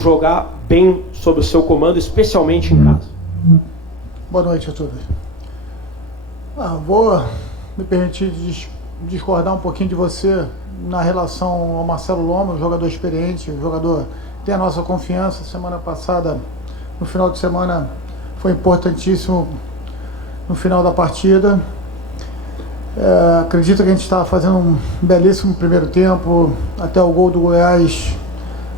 jogar bem sob o seu comando, especialmente em casa? Boa noite a todos. Vou me permitir discordar um pouquinho de você na relação ao Marcelo Lomba, um jogador experiente, um jogador que tem a nossa confiança. Semana passada, no final de semana, foi importantíssimo no final da partida. Acredito que a gente estava fazendo um belíssimo primeiro tempo. Até o gol do Goiás,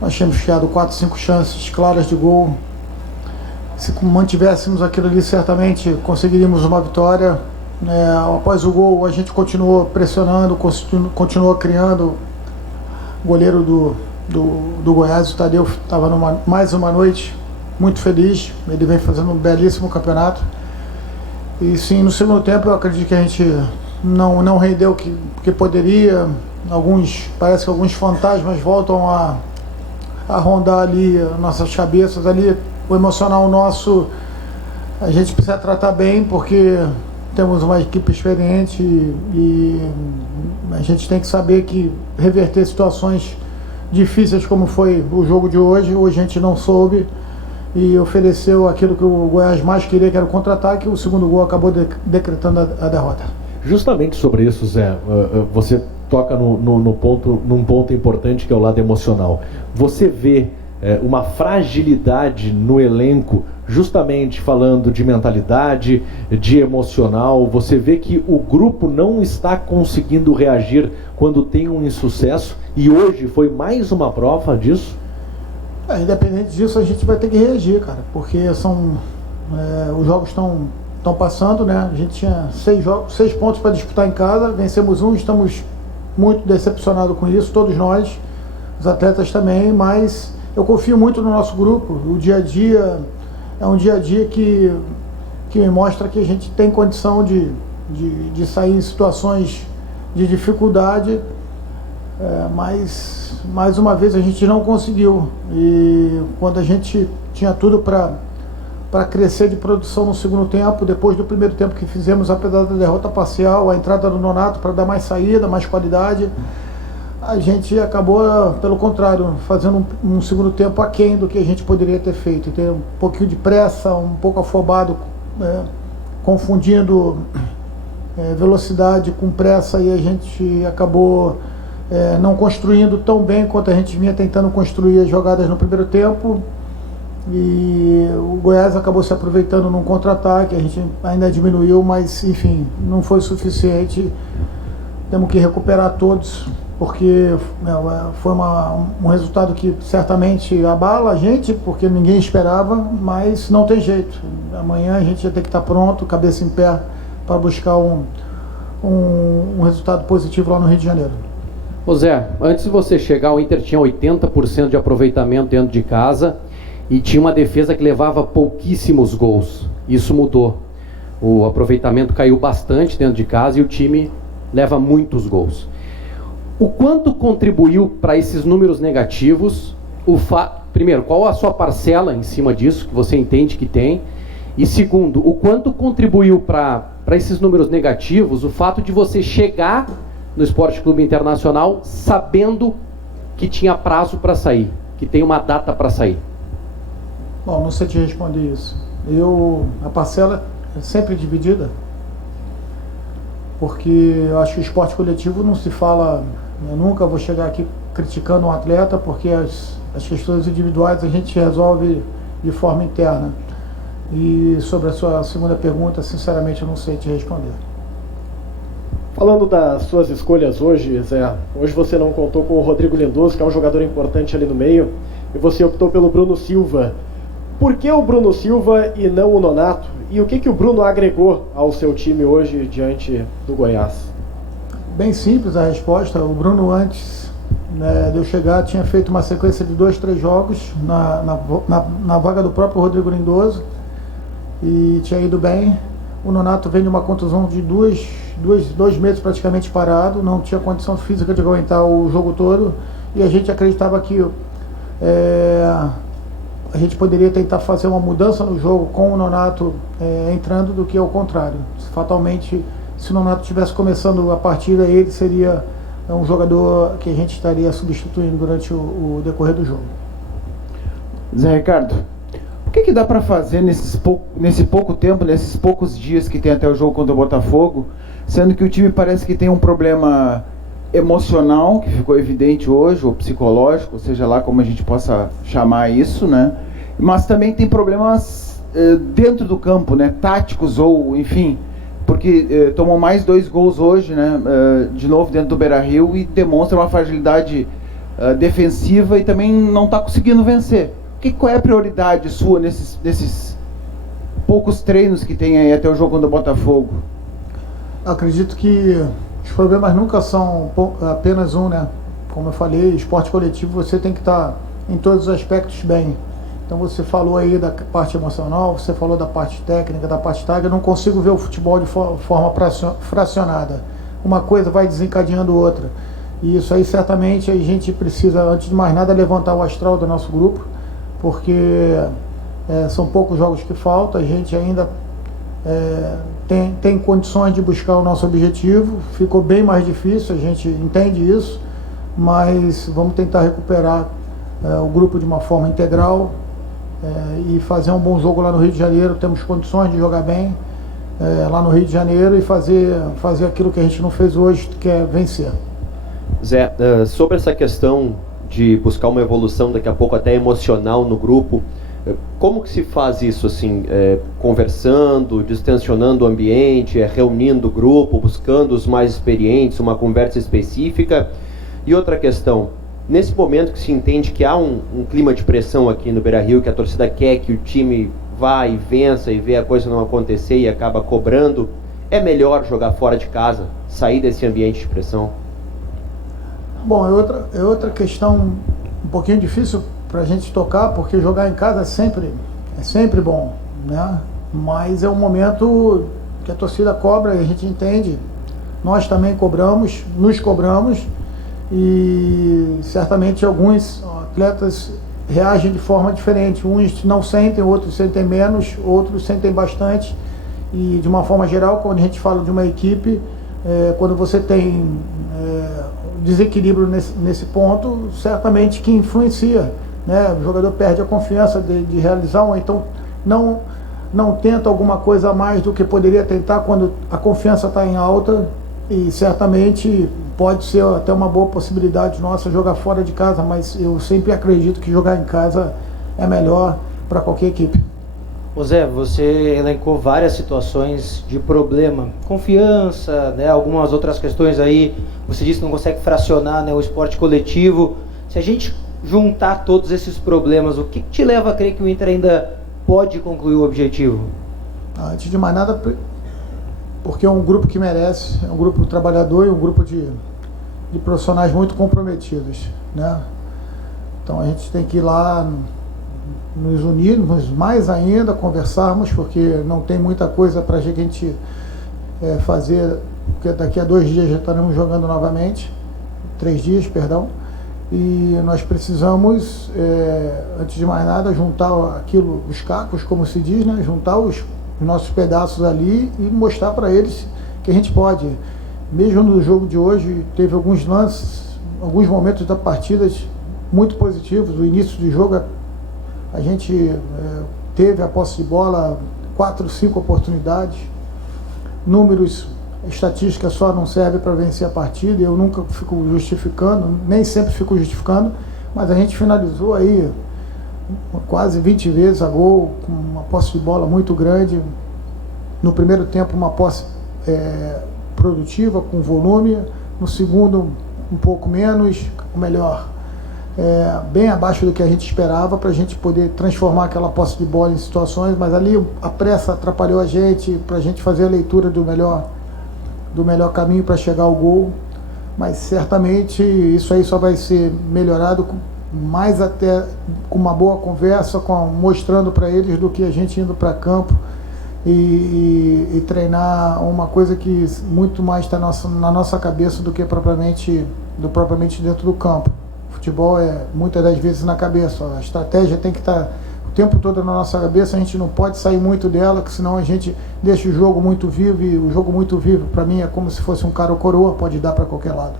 nós tínhamos criado 4, 5 chances claras de gol. Se mantivéssemos aquilo ali, certamente conseguiríamos uma vitória. Após o gol, a gente continuou pressionando, continuou criando. O goleiro do Goiás, o Tadeu, estava mais uma noite muito feliz. Ele vem fazendo um belíssimo campeonato. E sim, no segundo tempo eu acredito que a gente não rendeu o que poderia. Parece que alguns fantasmas voltam a rondar ali nossas cabeças. Ali, o emocional nosso, a gente precisa tratar bem, porque temos uma equipe experiente e a gente tem que saber que reverter situações difíceis como foi o jogo de hoje. Hoje a gente não soube e ofereceu aquilo que o Goiás mais queria, que era o contra-ataque. O segundo gol acabou decretando a derrota. Justamente sobre isso, Zé, você toca num ponto importante, que é o lado emocional. Você vê uma fragilidade no elenco, justamente falando de mentalidade, de emocional. Você vê que o grupo não está conseguindo reagir quando tem um insucesso, e hoje foi mais uma prova disso? Independente disso, a gente vai ter que reagir, cara, porque os jogos estão passando, né? A gente tinha 6 pontos para disputar em casa, vencemos um, estamos muito decepcionados com isso, todos nós, os atletas também, mas eu confio muito no nosso grupo. O dia a dia é um dia a dia que me mostra que a gente tem condição de sair em situações de dificuldade, mas mais uma vez a gente não conseguiu. E quando a gente tinha tudo para crescer de produção no segundo tempo, depois do primeiro tempo que fizemos, apesar da derrota parcial, a entrada do Nonato para dar mais saída, mais qualidade, a gente acabou, pelo contrário, fazendo um segundo tempo aquém do que a gente poderia ter feito. Ter um pouquinho de pressa, um pouco afobado, confundindo velocidade com pressa, e a gente acabou não construindo tão bem quanto a gente vinha tentando construir as jogadas no primeiro tempo. E o Goiás acabou se aproveitando num contra-ataque, a gente ainda diminuiu, mas enfim, não foi suficiente. Temos que recuperar todos, porque foi um resultado que certamente abala a gente, porque ninguém esperava, mas não tem jeito. Amanhã a gente vai ter que estar pronto, cabeça em pé, para buscar um resultado positivo lá no Rio de Janeiro. Ô Zé, antes de você chegar, o Inter tinha 80% de aproveitamento dentro de casa e tinha uma defesa que levava pouquíssimos gols. Isso mudou. O aproveitamento caiu bastante dentro de casa e o time leva muitos gols. O quanto contribuiu para esses números negativos? Primeiro, qual a sua parcela em cima disso, que você entende que tem? E segundo, o quanto contribuiu para esses números negativos o fato de você chegar no Esporte Clube Internacional sabendo que tinha prazo para sair, que tem uma data para sair? Bom, não sei te responder isso. A parcela é sempre dividida, porque eu acho que o esporte coletivo não se fala. Eu nunca vou chegar aqui criticando um atleta, porque as questões individuais a gente resolve de forma interna. E sobre a sua segunda pergunta, sinceramente eu não sei te responder. Falando das suas escolhas hoje, Zé, hoje você não contou com o Rodrigo Lindoso, que é um jogador importante ali no meio, e você optou pelo Bruno Silva. Por que o Bruno Silva e não o Nonato? E o que o Bruno agregou ao seu time hoje diante do Goiás? Bem simples a resposta. O Bruno, antes de eu chegar, tinha feito uma sequência de 2, 3 jogos na vaga do próprio Rodrigo Lindoso e tinha ido bem. O Nonato vem de uma contusão de 2 meses praticamente parado, não tinha condição física de aguentar o jogo todo, e a gente acreditava que a gente poderia tentar fazer uma mudança no jogo com o Nonato entrando, do que ao contrário. Fatalmente, se o Nonato estivesse começando a partida, ele seria um jogador que a gente estaria substituindo durante o decorrer do jogo. Zé Ricardo, o que dá para fazer nesse pouco tempo, nesses poucos dias que tem até o jogo contra o Botafogo, sendo que o time parece que tem um problema emocional, que ficou evidente hoje, ou psicológico, seja lá como a gente possa chamar isso, né? Mas também tem problemas dentro do campo, né? Táticos ou, enfim, porque tomou mais 2 gols hoje, né? De novo dentro do Beira-Rio, e demonstra uma fragilidade defensiva e também não está conseguindo vencer. Qual é a prioridade sua nesses poucos treinos que tem aí até o jogo contra o Botafogo? Acredito que os problemas nunca são apenas um, né? Como eu falei, esporte coletivo você tem que estar em todos os aspectos bem. Então você falou aí da parte emocional, você falou da parte técnica, da parte tática. Eu não consigo ver o futebol de forma fracionada. Uma coisa vai desencadeando outra. E isso aí certamente a gente precisa, antes de mais nada, levantar o astral do nosso grupo, porque são poucos jogos que faltam, a gente ainda tem condições de buscar o nosso objetivo. Ficou bem mais difícil, a gente entende isso, mas vamos tentar recuperar o grupo de uma forma integral e fazer um bom jogo lá no Rio de Janeiro. Temos condições de jogar bem lá no Rio de Janeiro e fazer aquilo que a gente não fez hoje, que é vencer. Zé, sobre essa questão de buscar uma evolução daqui a pouco até emocional no grupo, como que se faz isso, assim, conversando, distensionando o ambiente, reunindo o grupo, buscando os mais experientes, uma conversa específica? E outra questão, nesse momento que se entende que há um clima de pressão aqui no Beira-Rio, que a torcida quer que o time vá e vença e vê a coisa não acontecer e acaba cobrando, é melhor jogar fora de casa, sair desse ambiente de pressão? Bom, é outra questão um pouquinho difícil para a gente tocar, porque jogar em casa é sempre bom, né? Mas é um momento que a torcida cobra e a gente entende. Nós também nos cobramos, e certamente alguns atletas reagem de forma diferente. Uns não sentem, outros sentem menos, outros sentem bastante. E de uma forma geral, quando a gente fala de uma equipe, quando você tem desequilíbrio nesse ponto, certamente que influencia, né? O jogador perde a confiança de realizar, ou então não tenta alguma coisa a mais do que poderia tentar quando a confiança está em alta, e certamente pode ser até uma boa possibilidade nossa jogar fora de casa, mas eu sempre acredito que jogar em casa é melhor para qualquer equipe. Ô Zé, você elencou várias situações de problema, confiança, né, algumas outras questões aí, você disse que não consegue fracionar, né, o esporte coletivo. Se a gente juntar todos esses problemas, o que te leva a crer que o Inter ainda pode concluir o objetivo? Antes de mais nada, porque é um grupo que merece, é um grupo trabalhador e um grupo de profissionais muito comprometidos, né? Então a gente tem que ir lá nos unirmos mais ainda, conversarmos, porque não tem muita coisa para a gente fazer, porque daqui a 2 dias já estaremos jogando novamente, 3 dias, perdão, e nós precisamos, antes de mais nada, juntar aquilo, os cacos, como se diz, né? Juntar os nossos pedaços ali e mostrar para eles que a gente pode. Mesmo no jogo de hoje, teve alguns lances, alguns momentos da partida muito positivos. O início do jogo, a gente teve a posse de bola, 4, 5 oportunidades. Números, estatística só não serve para vencer a partida. Eu nunca fico justificando, nem sempre fico justificando, mas a gente finalizou aí quase 20 vezes a gol, com uma posse de bola muito grande. No primeiro tempo, uma posse produtiva, com volume. No segundo, um pouco menos, melhor. Bem abaixo do que a gente esperava, para a gente poder transformar aquela posse de bola em situações, mas ali a pressa atrapalhou a gente, para a gente fazer a leitura do melhor caminho para chegar ao gol. Mas certamente isso aí só vai ser melhorado mais até com uma boa conversa, mostrando para eles do que a gente indo para campo e treinar uma coisa que muito mais está na nossa cabeça do que propriamente dentro do campo. Futebol muitas das vezes na cabeça. A estratégia tem que estar o tempo todo na nossa cabeça, a gente não pode sair muito dela, que senão a gente deixa o jogo muito vivo, e o jogo muito vivo para mim é como se fosse um cara ou coroa, pode dar para qualquer lado.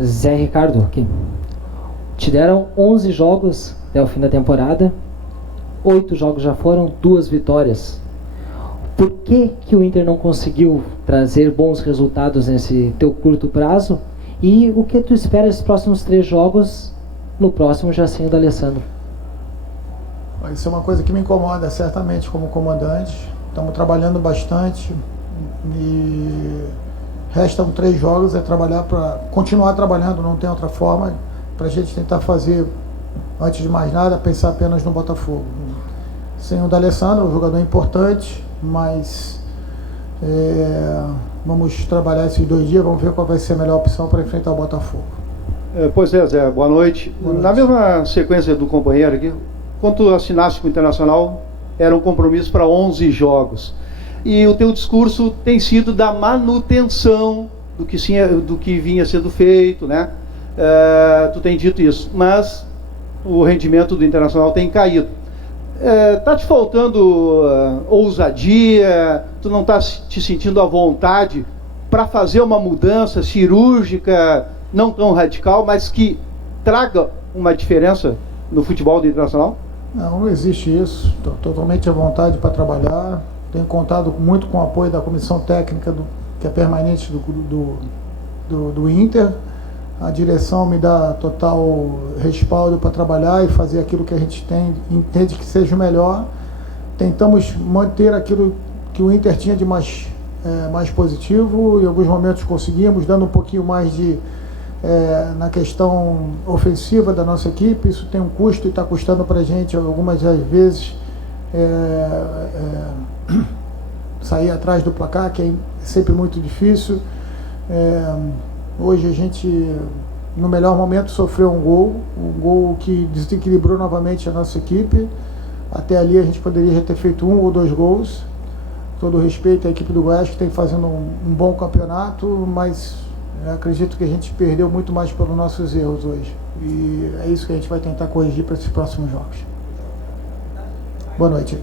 Zé Ricardo, aqui. Te deram 11 jogos até o fim da temporada, 8 jogos já foram, 2 vitórias. Por que o Inter não conseguiu trazer bons resultados nesse teu curto prazo? E o que tu espera dos próximos 3 jogos, no próximo já sendo Alessandro? Isso é uma coisa que me incomoda certamente como comandante. Estamos trabalhando bastante e restam 3 jogos, é trabalhar para continuar trabalhando, não tem outra forma, para a gente tentar fazer, antes de mais nada, pensar apenas no Botafogo. Sem o D'Alessandro, um jogador importante, mas vamos trabalhar esses 2 dias, vamos ver qual vai ser a melhor opção para enfrentar o Botafogo. Pois é, Zé, boa noite. Na mesma sequência do companheiro aqui, quando tu assinaste com o Internacional, era um compromisso para 11 jogos. E o teu discurso tem sido da manutenção do que vinha sendo feito, né? Tu tem dito isso, mas o rendimento do Internacional tem caído. Tá te faltando ousadia? Tu não tá te sentindo à vontade para fazer uma mudança cirúrgica, não tão radical, mas que traga uma diferença no futebol do Internacional? Não existe isso. Estou totalmente à vontade para trabalhar. Tenho contado muito com o apoio da comissão técnica, que é permanente do Inter. A direção me dá total respaldo para trabalhar e fazer aquilo que a gente entende que seja o melhor. Tentamos manter aquilo que o Inter tinha de mais positivo. Em alguns momentos conseguimos, dando um pouquinho mais na questão ofensiva da nossa equipe. Isso tem um custo e está custando para a gente algumas das vezes sair atrás do placar, que é sempre muito difícil. Hoje a gente, no melhor momento, sofreu um gol que desequilibrou novamente a nossa equipe. Até ali a gente poderia ter feito 1 ou 2 gols. Todo respeito à equipe do Goiás, que tem fazendo um bom campeonato, mas acredito que a gente perdeu muito mais pelos nossos erros hoje. E é isso que a gente vai tentar corrigir para esses próximos jogos. Boa noite.